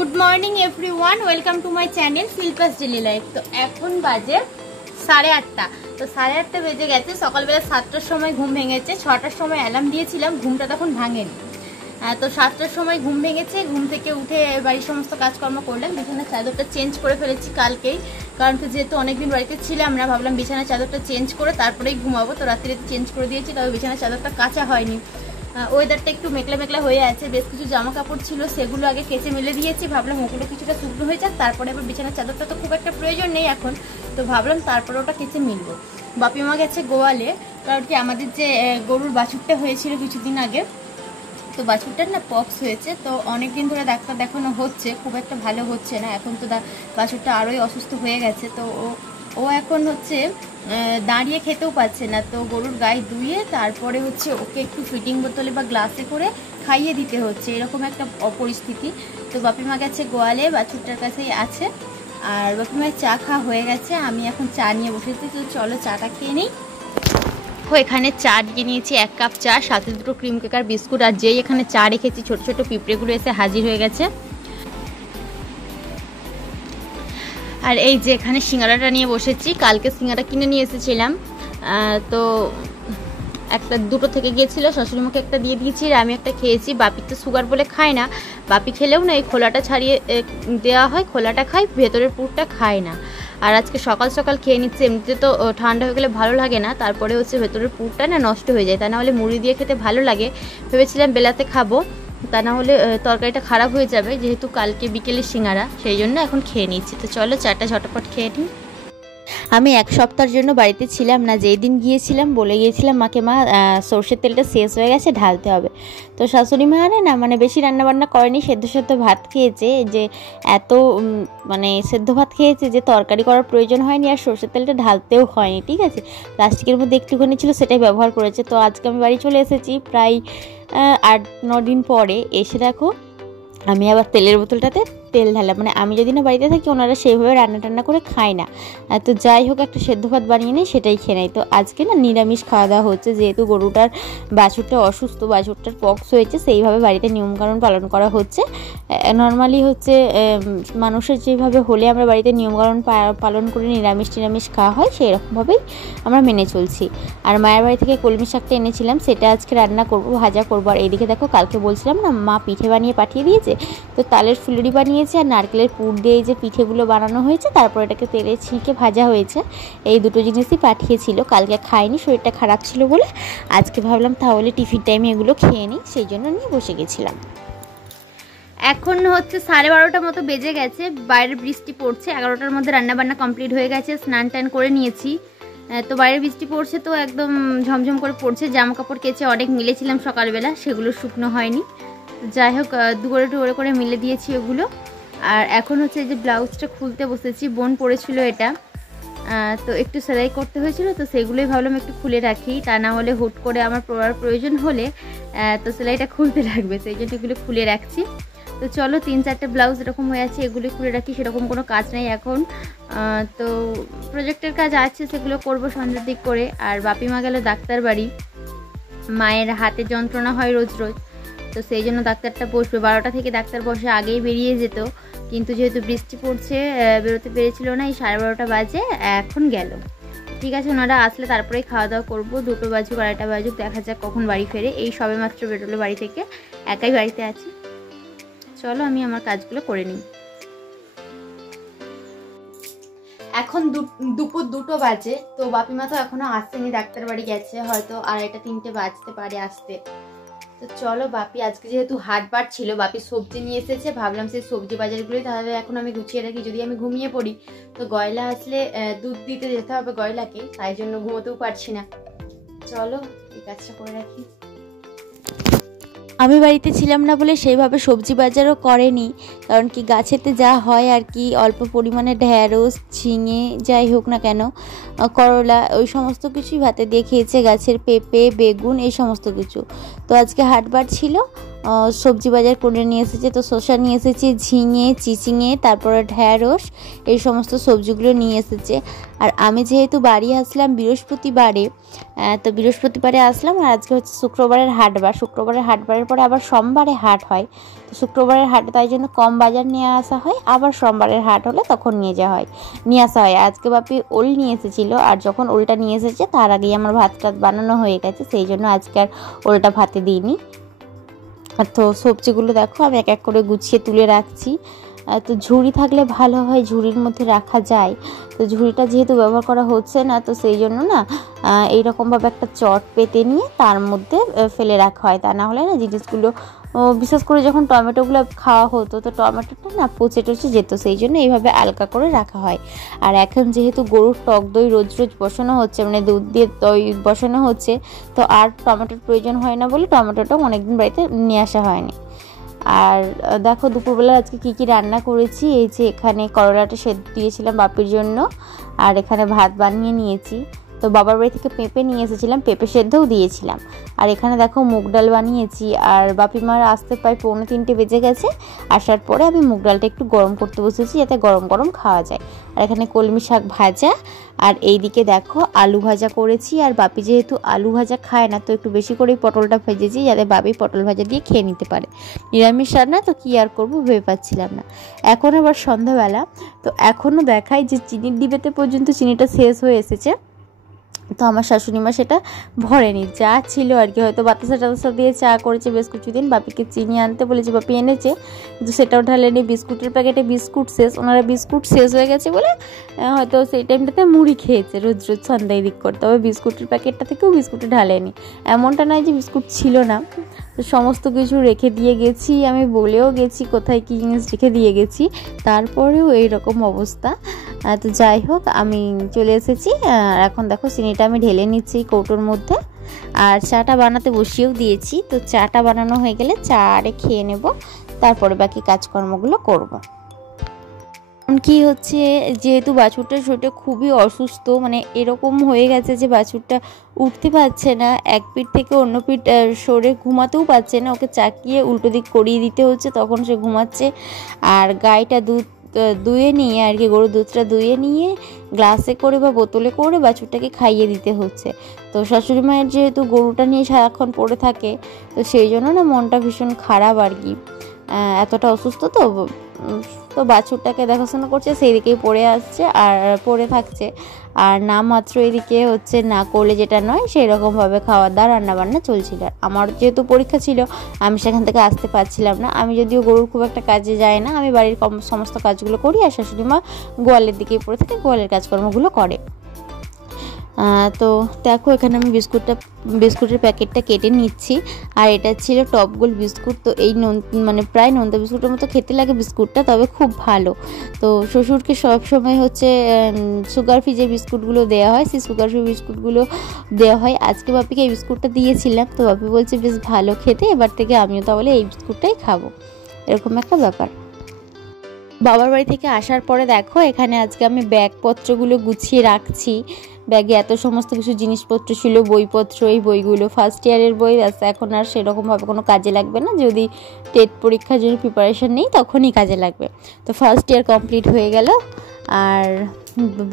Good morning everyone, welcome to my channel Shilpa's daily life. তো এখন বাজে 8:30। তো 8:30 বেজে গেছে। সকালবেলা 7টার সময় ঘুম ভেঙেছে, 6টার সময় অ্যালার্ম দিয়েছিলাম, ঘুমটা তখন ভাঙেনি। তো 7টার সময় ঘুম ভেঙেছে। ঘুম থেকে উঠে বাড়ির সমস্ত কাজকর্ম করলাম। বিছানার চাদরটা চেঞ্জ করে ফেলেছি কালকেই, কারণ যেহেতু অনেকদিন বাড়িতে ছিলাম না, ভাবলাম বিছানার চাদরটা চেঞ্জ করে তারপরেই ঘুমাবো। তো রাত্রিতে চেঞ্জ করে দিয়েছি, তবে বিছানার চাদরটা কাঁচা হয়নি। ওয়েদারটা একটু মেঘলা মেঘলা হয়ে আছে। বেশ কিছু জামা কাপড় ছিল, সেগুলো আগে কেচে মেলে দিয়েছি। ভাবলাম ওগুলো কিছুটা শুকনো হয়ে যাক, তারপরে আবার বিছানার চাদরটা তো খুব একটা প্রয়োজন নেই এখন, তো ভাবলাম তারপরে ওটা কেচে মিলবো। বাপি মা গেছে গোয়ালে, কারণ কি আমাদের যে গরুর বাছুরটা হয়েছিল কিছুদিন আগে, তো বাছুরটার না পক্স হয়েছে। তো অনেকদিন ধরে ডাক্তার দেখানো হচ্ছে, খুব একটা ভালো হচ্ছে না। এখন তো বাছুরটা আরোই অসুস্থ হয়ে গেছে। তো ও এখন হচ্ছে দাঁড়িয়ে খেতেও পাচ্ছে না। তো গরুর গায়ে ধুয়ে তারপরে হচ্ছে ওকে একটু ফিটিং বোতলে বা গ্লাসে করে খাইয়ে দিতে হচ্ছে, এরকম একটা পরিস্থিতি। তো বাপিমা গেছে গোয়ালে, বাছুরটার কাছেই আছে। আর বাপিমার চা খাওয়া হয়ে গেছে, আমি এখন চা নিয়ে বসেছি। তো চলো চাটা খেয়ে নিই। এখানে চা দিয়ে নিয়েছি 1 কাপ চা, সাথে 2 ক্রিম কেক আর বিস্কুট। আর যেই এখানে চা রেখেছি, ছোট ছোট পিঁপড়েগুলো এসে হাজির হয়ে গেছে। আর এই যে এখানে সিঙ্গারাটা নিয়ে বসেছি, কালকে সিঙ্গারা কিনে নিয়ে এসেছিলাম। তো দুটো থেকে গিয়েছিল, শাশুড়িমাকে একটা দিয়ে দিয়েছি আর আমি একটা খেয়েছি। বাপির তো সুগার বলে খায় না, বাপি খেলেও না এই খোলাটা ছাড়িয়ে দেওয়া হয়, খোলাটা খায়, ভেতরের পুরটা খায় না। আর আজকে সকাল সকাল খেয়ে নিচ্ছে। এমনিতে তো ঠান্ডা হয়ে গেলে ভালো লাগে না, তারপরে হচ্ছে ভেতরের পুরটা না নষ্ট হয়ে যায়। তা না হলে মুড়ি দিয়ে খেতে ভালো লাগে, ভেবেছিলাম বেলাতে খাবো, তা না হলে তরকারিটা খারাপ হয়ে যাবে, যেহেতু কালকে বিকেলের সিঙ্গারা, সেই জন্য এখন খেয়ে নিচ্ছি। তো চলো চাটা ঝটপট খেয়ে নিই। আমি 1 সপ্তাহের জন্য বাড়িতে ছিলাম না। যেই দিন গিয়েছিলাম বলে গিয়েছিলাম মাকে, মা সর্ষের তেলটা শেষ হয়ে গেছে, ঢালতে হবে। তো শাশুড়ি মা না বেশি রান্নাবান্না করেনি, সেদ্ধ ভাত খেয়েছে। যে এত সেদ্ধ ভাত খেয়েছে যে তরকারি করার প্রয়োজন হয়নি, আর সর্ষের তেলটা ঢালতেও হয়নি, ঠিক আছে। প্লাস্টিকের মধ্যে একটুখানি ছিল, সেটাই ব্যবহার করেছে। তো আজকে আমি বাড়ি চলে এসেছি প্রায় 8-9 দিন পরে। এসে দেখো আমি আবার তেলের বোতলটাতে তেল ঢালা, আমি যদি না বাড়িতে থাকি ওনারা সেইভাবে রান্না করে খায় না। তো যাই হোক, একটা সেদ্ধ ভাত বানিয়ে নেই, সেটাই খেয়ে নেয়। তো আজকে না নিরামিষ খাওয়া দাওয়া হচ্ছে, যেহেতু গরুটার বাছুরটা অসুস্থ, বাছুরটার পক্স হয়েছে, সেইভাবে বাড়িতে নিয়মকানুন পালন করা হচ্ছে। নর্মালি হচ্ছে মানুষের যেভাবে হলে আমরা বাড়িতে নিয়মকানুন পালন করে নিরামিষ খাওয়া হয়, সেই রকমভাবেই আমরা মেনে চলছি। আর মায়ের বাড়ি থেকে কলমি শাকটা এনেছিলাম, সেটা আজকে রান্না করব, ভাজা করবো। আর এইদিকে দেখো, কালকে বলছিলাম না মা পিঠে বানিয়ে পাঠিয়ে দিয়েছে, তো তালের ফুলুরি বানিয়েছে আর নারকেলের পুর দিয়ে যে পিঠেগুলো বানানো হয়েছে, তারপর এটাকে তেলে ছেঁকে ভাজা হয়েছে। এই দুটো জিনিসই পাঠিয়েছিল, কালকে খাইনি, শরীরটা খারাপ ছিল বলে। আজকে ভাবলাম তাহলে টিফিন টাইমে এগুলো খেয়ে নিই, সেই জন্য নিয়ে বসে গেছিলাম। এখন হচ্ছে 12:30 মতো বেজে গেছে, বাইরে বৃষ্টি পড়ছে। 11টার মধ্যে রান্নাবান্না কমপ্লিট হয়ে গেছে, স্নান টান করে নিয়েছি। তো বাইরে বৃষ্টি পড়ছে, তো একদম ঝমঝম করে পড়ছে। জামা কাপড় কেচে অনেক মিলেছিলাম সকালবেলা, সেগুলো শুকনো হয়নি। যাই হোক, দুপুরে করে মিলে দিয়েছি ওগুলো। আর এখন হচ্ছে এই যে ব্লাউজটা খুলতে বসেছি, বোন পরেছিল এটা, তো একটু সেলাই করতে হয়েছিল, তো সেগুলোই ভাবলাম একটু খুলে রাখি, তা না হলে হুট করে আমার পরার প্রয়োজন হলে তো সেলাইটা খুলতে লাগবে, সেই জন্য এগুলো খুলে রাখছি। তো চলো, 3-4টে ব্লাউজ এরকম হয়ে আছে, এগুলো খুলে রাখি। সেরকম কোনো কাজ নেই এখন, তো প্রজেক্টের কাজ আছে, সেগুলো করব সন্ধ্যার দিক করে। আর বাপি মা গেল ডাক্তার বাড়ি, মায়ের হাতে যন্ত্রণা হয় রোজ, তো সেই জন্য ডাক্তারটা বসবে। 12টা থেকে ডাক্তার বসে, আগেই বেরিয়ে যেত, কিন্তু যেহেতু বৃষ্টি পড়ছে বেরোতে পেরেছিল না। এই 12:30 বাজে, এখন গেল। ঠিক আছে, ওনারা আসলে তারপরেই খাওয়া দাওয়া করবো। 2টো বাজুক, 2:30 বাজুক, দেখা যাক কখন বাড়ি ফেরে। এই সবে মাত্র বেরোলো বাড়ি থেকে, একাই বাড়িতে আছি। চলো আমি আমার কাজগুলো করে নিই। এখন দুপুর 2টো বাজে, তো বাপিমা তো এখনো আসেনি, ডাক্তার বাড়ি গেছে, হয়তো 2:30-3টে বাজতে পারে আসতে। তো চলো, বাপি আজকে যেহেতু হাটবার ছিল, বাপি সবজি নিয়ে এসেছে, ভাবলাম সেই সবজি বাজারগুলোই তাহলে এখন আমি গুছিয়ে রাখি, যদি আমি ঘুমিয়ে পড়ি। তো গয়লা আসলে দুধ দিতে যেতে হবে গয়লাকে, তাই জন্য ঘুমোতেও পারছি না। চলো এই কাজটা করে রাখি। আমি বাড়িতে ছিলাম না বলে সেইভাবে সবজি বাজারও করেনি, কারণ কি গাছেতে যা হয় আর কি, অল্প পরিমাণে ঢ্যাঁড়স, ঝিঙে, যাই হোক না কেন, করলা, ওই সমস্ত কিছুই ভাতে দিয়ে খেয়েছে, গাছের পেঁপে, বেগুন, এই সমস্ত কিছু। তো আজকে হাটবার ছিল, সবজি বাজার করে নিয়ে এসেছে। তো শসা নিয়ে এসেছি, ঝিঙে, চিচিঙে, তারপরে ঢ্যাঁড়স, এই সমস্ত সবজিগুলো নিয়ে এসেছে। আর আমি যেহেতু বাড়ি আসলাম বৃহস্পতিবারে, তো বৃহস্পতিবারে আসলাম, আর আজকে হচ্ছে শুক্রবারের হাটবার। শুক্রবারের হাটবারের পরে আবার সোমবারে হাট হয়, তো শুক্রবারের হাট তাই জন্য কম বাজার নিয়ে আসা হয়, আবার সোমবারের হাট হলে তখন নিয়ে আসা হয়। আজকে বাপি ওল নিয়ে এসেছিলো, আর যখন ওলটা নিয়ে এসেছে তার আগেই আমার ভাত টাত বানানো হয়ে গেছে, সেই জন্য আজকে আর ওলটা ভাতে দিইনি। তো সবজিগুলো দেখো আমি এক এক করে গুছিয়ে তুলে রাখছি। তো ঝুড়ি থাকলে ভালো হয়, ঝুড়ির মধ্যে রাখা যায়। তো ঝুড়িটা যেহেতু ব্যবহার করা হচ্ছে না, তো সেই জন্য না এইরকমভাবে একটা চট পেতে নিয়ে তার মধ্যে ফেলে রাখা হয়, তা না হলে না জিনিসগুলো, বিশেষ করে যখন টমেটোগুলো খাওয়া হতো তো টমেটোটা না পচে টচে যেত, সেই জন্য এইভাবে আলগা করে রাখা হয়। আর এখন যেহেতু গরুর টক দই রোজ রোজ বসানো হচ্ছে, মানে দুধ দিয়ে দই বসানো হচ্ছে, তো আর টমেটোর প্রয়োজন হয় না বলে টমেটোটা অনেকদিন বাড়িতে নিয়ে আসা হয়নি। আর দেখো দুপুরবেলা আজকে কি কি রান্না করেছি। এই যে এখানে করলাটা সেদ্ধ দিয়েছিলাম বাপির জন্য, আর এখানে ভাত বানিয়ে নিয়েছি। তো বাবার বাড়ি থেকে পেঁপে নিয়ে এসেছিলাম, পেঁপে সেদ্ধও দিয়েছিলাম। আর এখানে দেখো মুগ ডাল বানিয়েছি। আর বাপি মার আসতে প্রায় 2:45 বেজে গেছে, আসার পরে আমি মুগ ডালটা একটু গরম করতে বসেছি যাতে গরম গরম খাওয়া যায়। আর এখানে কলমি শাক ভাজা, আর এইদিকে দেখো আলু ভাজা করেছি। আর বাপি যেহেতু আলু ভাজা খায় না, তো একটু বেশি করেই পটলটা ভেজেছি যাতে বাপি পটল ভাজা দিয়ে খেয়ে নিতে পারে। নিরামিষ রান্না তো কী আর করবো, ভেবে পাচ্ছিলাম না। এখন আবার সন্ধ্যাবেলা, তো এখনও দেখায় যে চিনির ডিবেতে পর্যন্ত চিনিটা শেষ হয়ে এসেছে। তো আমার শাশুড়ি মা সেটা ভরেনি, যা ছিল আর কি, হয়তো বাতাসা টাতাসা দিয়ে চা করেছে বেশ কিছুদিন। বাপিকে চিনি আনতে বলেছে, বাপি এনেছে, কিন্তু সেটাও ঢালেনি। বিস্কুটের প্যাকেটে বিস্কুট শেষ, ওনারা বিস্কুট শেষ হয়ে গেছে বলে হয়তো সেই টাইমটাতে মুড়ি খেয়েছে রোজ রোজ সন্ধ্যায় দিক করে, তবে বিস্কুটের প্যাকেটটা থেকেও বিস্কুটে ঢালেনি। এমনটা নয় যে বিস্কুট ছিল না, তো সমস্ত কিছু রেখে দিয়ে গেছি, আমি বলেও গেছি কোথায় কী জিনিস রেখে দিয়ে গেছি, তারপরেও এইরকম অবস্থা। তো যাই হোক আমি চলে এসেছি। এখন দেখো চিনিটা আমি ঢেলে নিচ্ছি কৌটোর মধ্যে, আর চাটা বানাতে বসিয়েও দিয়েছি। তো চাটা বানানো হয়ে গেলে চা আরে খেয়ে নেব, তারপরে বাকি কাজকর্মগুলো করব। কি হচ্ছে, যেহেতু বাছুরটার শরীরটা খুবই অসুস্থ, মানে এরকম হয়ে গেছে যে বাছুরটা উঠতে পারছে না, এক পিঠ থেকে অন্য পিঠ সরে ঘুমাতেও পারছে না, ওকে চাকিয়ে উল্টো দিক করিয়ে দিতে হচ্ছে, তখন সে ঘুমাচ্ছে। আর গাইটা দুয়ে নিয়ে আর কি, গরুর দুধটা দুয়ে নিয়ে গ্লাসে করে বা বোতলে করে বাছুরটাকে খাইয়ে দিতে হচ্ছে। তো শাশুড়ি মায়ের যেহেতু গরুটা নিয়ে সারাক্ষণ পড়ে থাকে, তো সেই জন্য না মনটা ভীষণ খারাপ আর কি, এতটা অসুস্থ। তো বাছুরটাকে দেখাশোনা করছে, সেই দিকেই পড়ে থাকছে। আর না মাত্র এদিকে হচ্ছে না করলে যেটা নয় সেই রকমভাবে খাওয়া দাওয়া রান্নাবান্না চলছিল। আমার যেহেতু পরীক্ষা ছিল, আমি সেখান থেকে আসতে পারছিলাম না। আমি যদিও গরুর খুব একটা কাজে যাই না, আমি বাড়ির সমস্ত কাজগুলো করি, আর শাশুড়ি মা গোয়ালের দিকেই পড়ে থাকে, গোয়ালের কাজকর্মগুলো করে। তো দেখো এখানে আমি বিস্কুটের প্যাকেটটা কেটে নিচ্ছি। আর এটা ছিল টপগোল্ড বিস্কুট। তো এই মানে প্রায় নোনতা বিস্কুটের মতো খেতে লাগে বিস্কুটটা, তবে খুব ভালো। তো শ্বশুরকে সবসময় হচ্ছে সুগার ফ্রি যে বিস্কুটগুলো দেওয়া হয়, সেই সুগার ফ্রি বিস্কুটগুলো দেওয়া হয়। আজকে বাপিকে এই বিস্কুটটা দিয়েছিলাম, তো বাপি বলছে বেশ ভালো খেতে, এবার থেকে আমিও তাহলে এই বিস্কুটটাই খাবো, এরকম একটা ব্যাপার। বাবার বাড়ি থেকে আসার পরে দেখো এখানে আজকে আমি ব্যাগপত্রগুলো গুছিয়ে রাখছি। ব্যাগে এত সমস্ত কিছু জিনিসপত্র ছিল, বইপত্র, এই বইগুলো ফার্স্ট ইয়ারের বই, এখন আর সেরকমভাবে কোনো কাজে লাগবে না, যদি টেট পরীক্ষার জন্য প্রিপারেশান নেই তখনই কাজে লাগবে। তো ফার্স্ট ইয়ার কমপ্লিট হয়ে গেল, আর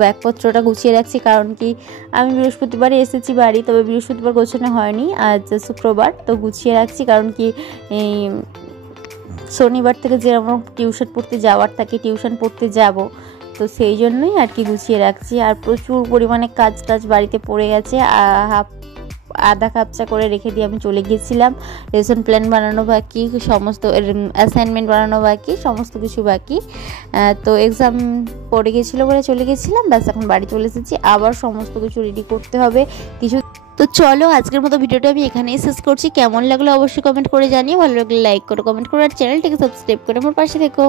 ব্যাগপত্রটা গুছিয়ে রাখছি, কারণ কি আমি বৃহস্পতিবারে এসেছি বাড়ি, তবে বৃহস্পতিবার গোছানো হয়নি, আজ শুক্রবার। তো গুছিয়ে রাখছি কারণ কি এই শনিবার থেকে যে আমার টিউশন পড়তে যাওয়ার থাকে, টিউশন পড়তে যাব, তো সেই জন্যই আর কি গুছিয়ে রাখছি। আর প্রচুর পরিমাণে কাজ বাড়িতে পড়ে গেছে, আধা কাপচা করে রেখে দিয়ে আমি চলে গিয়েছিলাম। লেসন প্ল্যান বানানো বাকি, সমস্ত অ্যাসাইনমেন্ট বানানো বাকি, সমস্ত কিছু বাকি। তো এক্সাম পড়ে গেছিলো বলে চলে গেছিলাম, ব্যাস এখন বাড়ি চলে এসেছি, আবার সমস্ত কিছু রেডি করতে হবে কিছু। তো চলো আজকের মতো ভিডিওটা আমি এখানেই শেষ করছি। কেমন লাগলো অবশ্যই কমেন্ট করে জানিয়ে, ভালো লাগলে লাইক করো, কমেন্ট করো, আর চ্যানেলটিকে সাবস্ক্রাইব করে আমার পাশে থেকো।